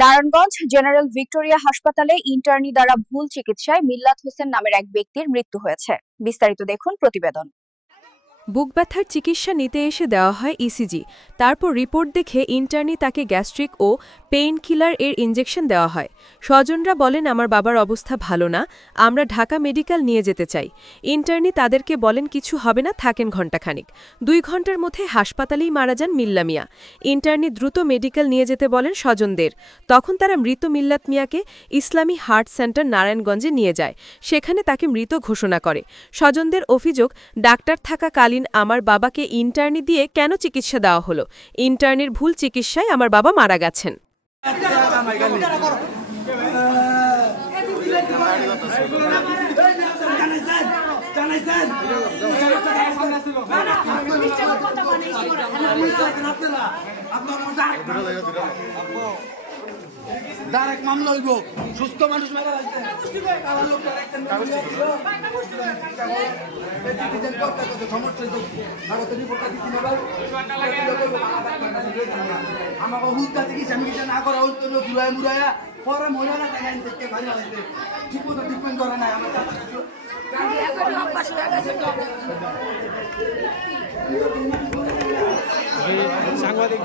Narayanganj general Victoria হাসপাতালে internee দ্বারা ভুল চিকিৎসায় মিল্লাত হোসেন নামের এক ব্যক্তির মৃত্যু হয়েছে। বিস্তারিত দেখুন প্রতিবেদন। বুক ব্যথার চিকিৎসা নিতে এসে দেওয়া হয় ইসিজি। তারপর রিপোর্ট দেখে ইন্টার্নি তাকে গ্যাস্ট্রিক ও পেইন কিলার এর ইনজেকশন দেওয়া হয়। স্বজনরা বলেন, আমার বাবার অবস্থা ভালো না, আমরা ঢাকা মেডিকেল নিয়ে যেতে চাই। ইন্টার্নি তাদেরকে বলেন, কিছু হবে না, থাকেন ঘণ্টাখানিক। 2 ঘণ্টার মধ্যে হাসপাতালেই মারা যান মিল্লা মিয়া। ইন্টার্নি দ্রুত মেডিকেল নিয়ে যেতে বলেন স্বজনদের। তখন তারা মৃত মিল্লাত মিয়াকে ইসলামী হার্ট সেন্টার নারায়ণগঞ্জে নিয়ে যায়। সেখানে তাকে মৃত ঘোষণা করে। স্বজনদের অভিযোগ, ডাক্তার থাকাকালীন আমার বাবাকে ইন্টার্নি দিয়ে কেন চিকিৎসা দেওয়া হলো? ইন্টার্নির ভুল চিকিৎসায় আমার বাবা মারা গেছেন। ডাইরেক্ট মামলা হইব, সুস্থ মানুষ মারা যাচ্ছে। আমাকে হুলটা দেখিস আমি কিছু না করা হইতো ঘুরায় মুরাইয়া পরে মহিলা না টাকা আনতে ভালো হয়েছে, ঠিক মতো ট্রিটমেন্ট করে নাই আমার সাংবাদিক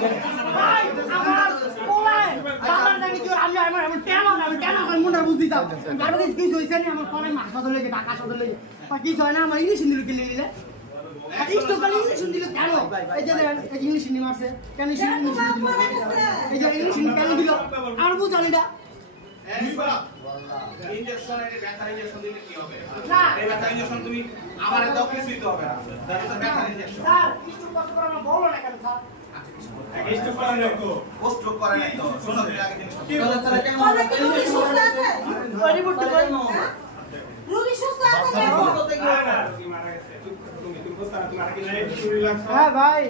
ভাই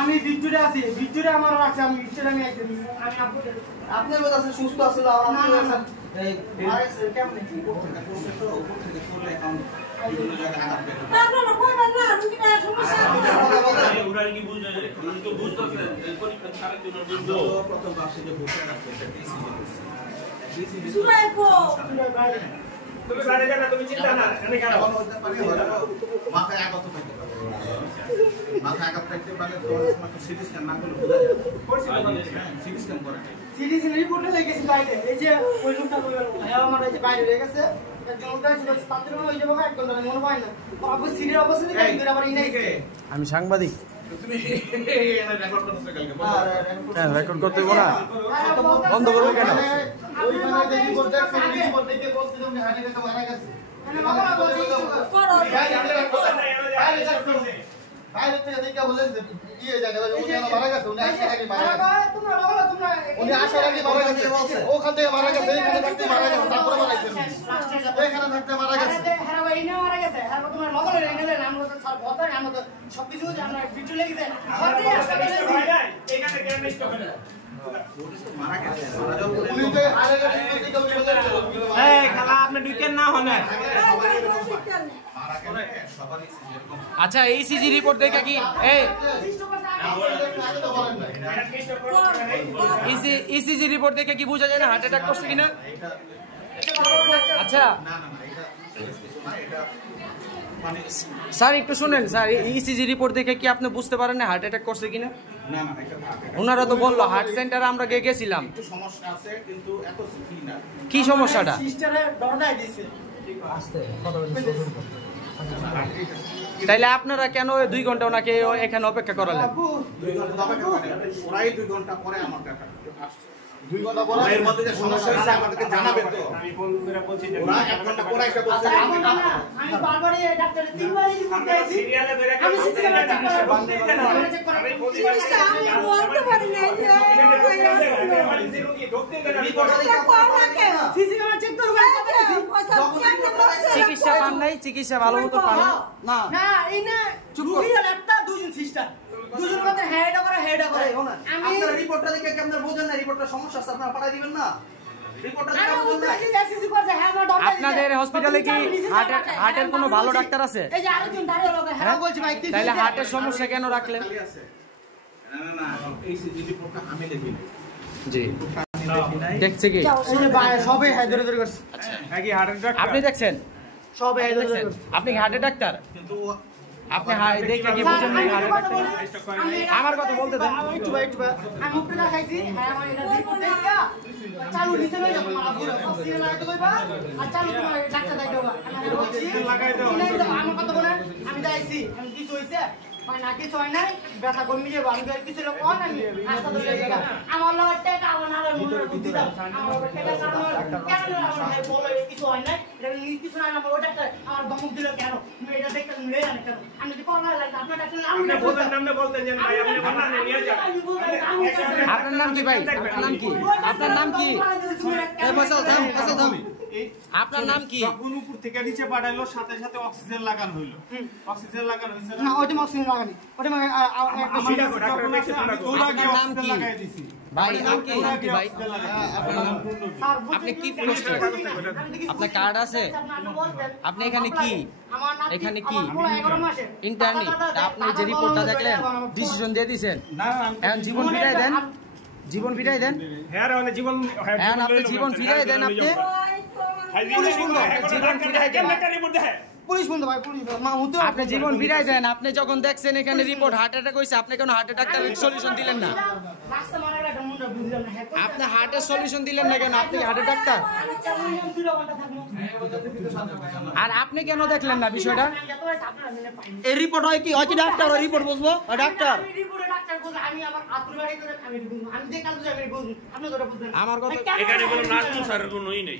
আমি ভিক্টোরিয়া আছি, ভিক্টোরিয়া আমার রাখছে, আমি ভিক্টোরিয়া নিয়ে আইছি। আমি আপনার কথা আছে সুস্থ আছে এই কেমনে কি করতে তো উপর থেকে পড়লে এখন বিভিন্ন জায়গায় আঘাত পেয়ে না না কই না রুগীটা সমস্যা আছে ওরা কি বুঝবে উনি তো বুঝতেছে পরীক্ষা ছাড়ার জন্য বুঝতো প্রথম বাসে যে ভোটার আছে এটা ডিসিজি সুলাইকো তুমি বাইরে যানা তুমি চিন্তা না এখানে কেন হতে পারে মাথায় আঘাত থাকে মাথায় আঘাত থাকতে পারে তো সমস্যা সিটি স্ক্যান না করলে বোঝা যায় সিটি স্ক্যান করে সিটি স্ক্যান রিপোর্টে লেগেছে বাইরে এই যে ওই লোকটা আমার এই যে বাইরে হয়ে গেছে একজন ওটা ছিল তাদের ওই যে বাবা একদম মনে হয় না আপু সিরিয়াস অবস্থা দেখে কিন্তু আবার ইনাই আমি সাংবাদিক তুমি এনা রেকর্ড করতে কালকে হ্যাঁ রেকর্ড করতে বল না বন্ধ করবে কেন ওইখানে দেখি বলতে রিপোর্ট দেখে বলতে তুমি হানি রেখে মারা গেছে বাবা বলছি করো বাইরে থেকে দেখে বলেন যে কি এই জায়গা উনি মারা গেছে উনি আসার আগে মারা গেছে তোমরা বাবা তোমরা উনি আসার আগে মারা গেছে ওখান থেকে মারা গেছে এখানে থাকতে মারা গেছে তারপরে মারা গেছে এখানে থাকতে মারা গেছে হ্যাঁ ভাই ইনি মারা গেছে আর তোমরা লগলে রেঙ্গেলে নাম তো স্যার বলতে আমরা তো সবকিছু আমরা ভিডিও লেগেছে সবই হাসপাতালে ভাই এখানে কেন মিস করবেন মারা গেছে উনি তো হারে গেছে এই খালা আপনি ঢুকেন না হনে আচ্ছা ইসিজি রিপোর্ট দেখে কি ইসিজি রিপোর্ট দেখে কি বোঝা যায় না হার্ট অ্যাটাক করছে কিনা? আচ্ছা স্যার একটু শুনেন স্যার, ইসিজি রিপোর্ট দেখে কি আপনি বুঝতে পারেন না হার্ট অ্যাটাক করছে কিনা? না না ওনারা তো বললো হার্ট সেন্টারে আমরা গেছিলাম, সমস্যা আছে কিন্তু এত কি সমস্যাটা তাইলে আপনারা কেন 2 ঘন্টা ওনাকে এখানে অপেক্ষা করালেন? 2 ঘন্টা পরে আমার কাছে 2 ঘন্টা পরে এর মধ্যে যে সমস্যা হচ্ছে আমাদেরকে জানাবে তো। আমি ফোন করে বলছি যে ওরা 1 ঘন্টা পরে এসে বলছে আমি বারবারই ডাক্তারের 3 বার রিপোর্ট দিয়েছি, সিরিয়ালে ধরে আমি সিস্টেমে চেক করা আমি বলতে পারি না চিকিৎসা পান নাই, চিকিৎসা ভালো মতো পান না না এই না রোগীর একটা দুজন সিস্টার দুজন কথা হেডা করে আমি আপনার রিপোর্টটা দেখে কি আপনারা বোঝেন না রিপোর্টটা সমস্যা আছে আপনারা পাঠাই দিবেন না? রিপোর্টটা দেখে বোঝেন না আপনাদের হসপিটালে কি হার্টের কোনো ভালো ডাক্তার আছে? এই যে আরেকজন দাঁড়িয়ে লোক হ্যাঁ বলছি ভাই তাহলে হার্টের সমস্যা কেন রাখলেন? না এই রিপোর্টটা আমি দেখি নাই। জি দেখছে কি এই যে সবে হায়দ্রাবাদ ধরে করছে। আচ্ছা নাকি হার্টের ডাক্তার আপনি দেখছেন সবে হায়দ্রাবাদ ধরে দেখছেন? করছে। আপনি কি হার্টের ডাক্তার কিন্তু আপনি দেখে কি বুঝেন না হার্টের ডাক্তার আমার কথা বলতে দেন আমি একটু আমি উপরে রাখাইছি হ্যাঁ আমার এটা রিপোর্ট দেখা চালু নিচে লই যাবো অক্সিজেন লাগাইতে কইবা আর চালু তোমার ডাক্তার দেখাইবা আমি অক্সিজেন লাগাই দাও আমার কথা বলে আমি যাইছি আমি কিছু হইছে মানে না কিছু হয় নাই ব্যথা কমে যাবে আমি কিছু লোক কোন আমি হাসপাতালে যাই আমার লাগা টাকা আমার না মুড়ে বুদ্ধি দাও আমার টাকা কেন আমার বলে কিছু হয় নাই এটা কিছু না আমার ওটা আমার ধমক দিল কেন তুমি এটা দেখতে মিলে জানে কেন আমি যদি কোন লাগে আপনার ডাক্তার আপনি বলতেন নামে বলতেন যে ভাই আপনি বলনা নিয়ে যান আপনার নাম কি ভাই আপনার নাম কি আপনার নাম কি এই বসল থাম আপনার নাম কি যখন উপর থেকে নিচে পাঠাইলো সাথে সাথে অক্সিজেন লাগানো হইলো অক্সিজেন লাগানো হইছে না ওইটা অক্সিজেন লাগানি ওটা মানে নাম কি ভাই আপনি ভাই আপনি কি পোস্ট আপনার কার্ড আছে আপনি এখানে কি এখানে কি ইন্টারনি আপনি যে রিপোর্টটা দেখলেন ডিসিশন দিয়ে দিবেন এখন জীবন ফিরাই দেন জীবন ফিরাই দেন হ্যাঁ মানে জীবন এখন আপনি জীবন ফিরাই দেন আপনি পুলিশ বন্ধু জীবন ফিরাই দেন পুলিশ বন্ধু ভাই পুলিশ মা হুতো আপনি জীবন ফিরাই দেন আপনি যখন দেখছেন এখানে রিপোর্ট হার্ট অ্যাটাক হইছে আপনি কেন হার্ট অ্যাটাকের সলিউশন দিলেন না রাস্তা মারা একটা মুন্ডা বুঝলাম না আপনি হার্টের সলিউশন দিলেন না কেন আপনি হার্টের ডাক্তার আর আপনি কেন দেখলেন না বিষয়টা এই রিপোর্ট হয় কি ডাক্তার রিপোর্ট বুঝবো ডাক্তার আমার কথা এখানে কোনো নাটক ছাড়ার কোনোই নেই।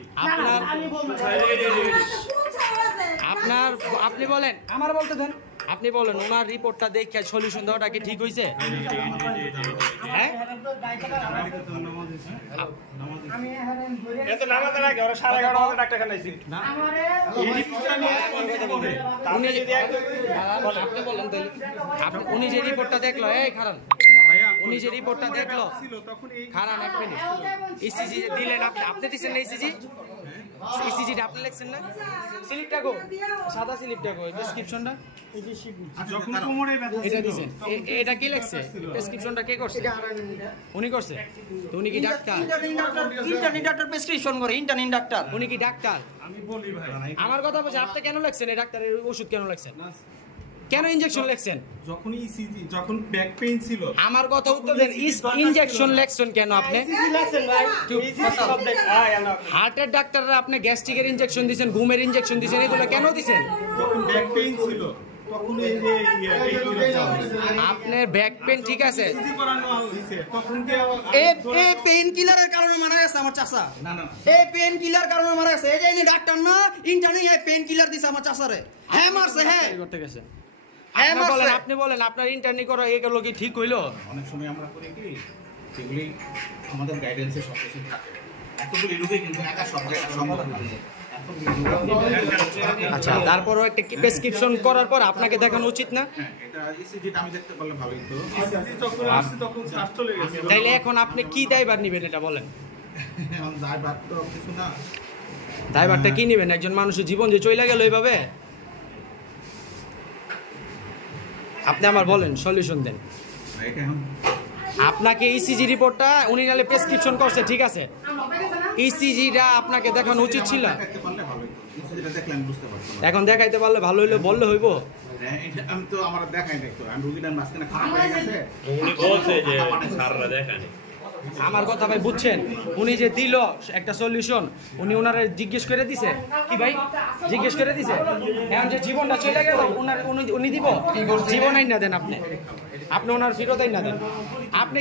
আপনার আপনি বলেন আমার বলতে দেন আপনি বলেন ওনার রিপোর্টটা দেখে সলিউশন দেওয়াটা কি ঠিক হয়েছে হ্যাঁ এত নামাতে লাগে ওরা 11:30 বাজে ডাক্তার খানাইছি এই রিপোর্টটা নিয়ে উনি আপনি বলেন তাহলে উনি যে রিপোর্টটা দেখলো এই খারান উনি যে রিপোর্টটা দেখলো খারান এক মিনিট ইসিজি দিলেন আপনি দিচ্ছেন না ইসিজি ইসিজিটা আপনি লিখছেন না স্লিপটা গো সাদা স্লিপটা গো প্রেসক্রিপশনটা যখন কোমরে ব্যথা এটা দিবেন এটা কি লিখছে প্রেসক্রিপশনটা কে করছে উনি করছে তো উনি কি ডাক্তার ইন্টারনি ডাক্তার প্রেসক্রিপশন করে ইন্টারনি ডাক্তার উনি কি ডাক্তার আমি বলি ভাই আমার কথা বলছি আপনি কেন লিখছেন এই ডাক্তারের ওষুধ কেন লিখছেন কেন ইনজেকশন লিখছেন যখন ইসিজি যখন ব্যাক পেইন ছিল আমার কথা উত্তর দেন ইনজেকশন লিখছেন কেন আপনি হার্টের ডাক্তাররা আপনি গ্যাস্ট্রিকের ইনজেকশন দিবেন ঘুমের ইনজেকশন দিবেন এগুলো কেন দিবেন যখন ব্যাক পেইন ছিল তখন এই যে আপনার ব্যাক পেন ঠিক আছে ইসিজি করানো হইছে তখন কি এই পেইন কিলারের কারণে মারা গেছে আমার চাচা না না এই পেইন কিলার কারণে মারা গেছে এই যে ইনি ডাক্তার না ইন্টারনি এই পেইন কিলার দিছে আমার চাচারে হ্যাঁ মারছে হ্যাঁ করতে গেছে হ্যাঁ মারছে আপনি বলেন আপনার ইন্টারনি করা এগুলো কি ঠিক হইলো অনেক সময় আমরা করি কি সেগুলি আমাদের গাইডেন্সে সব কিছু থাকে এতগুলি রোগী কিন্তু একা সব জায়গায় সম্ভব না আচ্ছা তারপরও একটা প্রেসক্রিপশন করার পর আপনাকে দেখানো উচিত না হ্যাঁ এটা ইসিজিটা আমি দেখতে পারলে ভালোই তো ইসিজি যখন আসছে তখন শ্বাস চলে গেছে তাইলে এখন আপনি কি দায়ভার নেবেন এটা বলেন এখন যাই বাদ তো কিছু না দায়ভারটা কি নেবেন একজন মানুষের জীবন যে চলে গেল এইভাবে আপনি আমার বলেন সলিউশন দেন এটা এখন আপনাকে ইসিজি রিপোর্টটা উনি নালে প্রেসক্রিপশন করছে ঠিক আছে ইসিজিটা আপনাকে দেখানো উচিত ছিল দেখতে পারলে ভালোই তো ইসিজিটা দেখলে আমি বুঝতে পারতাম এখন দেখাইতে পারলে ভালো হইলো বললে হইব হ্যাঁ এটা আমি তো আমার দেখাই দেখতো আমি রোগীটার মাঝখানে খারাপ হয়ে গেছে উনি বলছে যে স্যাররা দেখানি। আমার কথা ভাই বুঝছেন উনি যে দিল একটা সলিউশন উনি ওনারে জিজ্ঞেস করে দিছে কি ভাই জিজ্ঞেস করে দিছে এখন যে জীবনটা চলে গেল উনি দিব জীবন আইন না দেন আপনি ওনার ফেরত আইন না দেন আপনি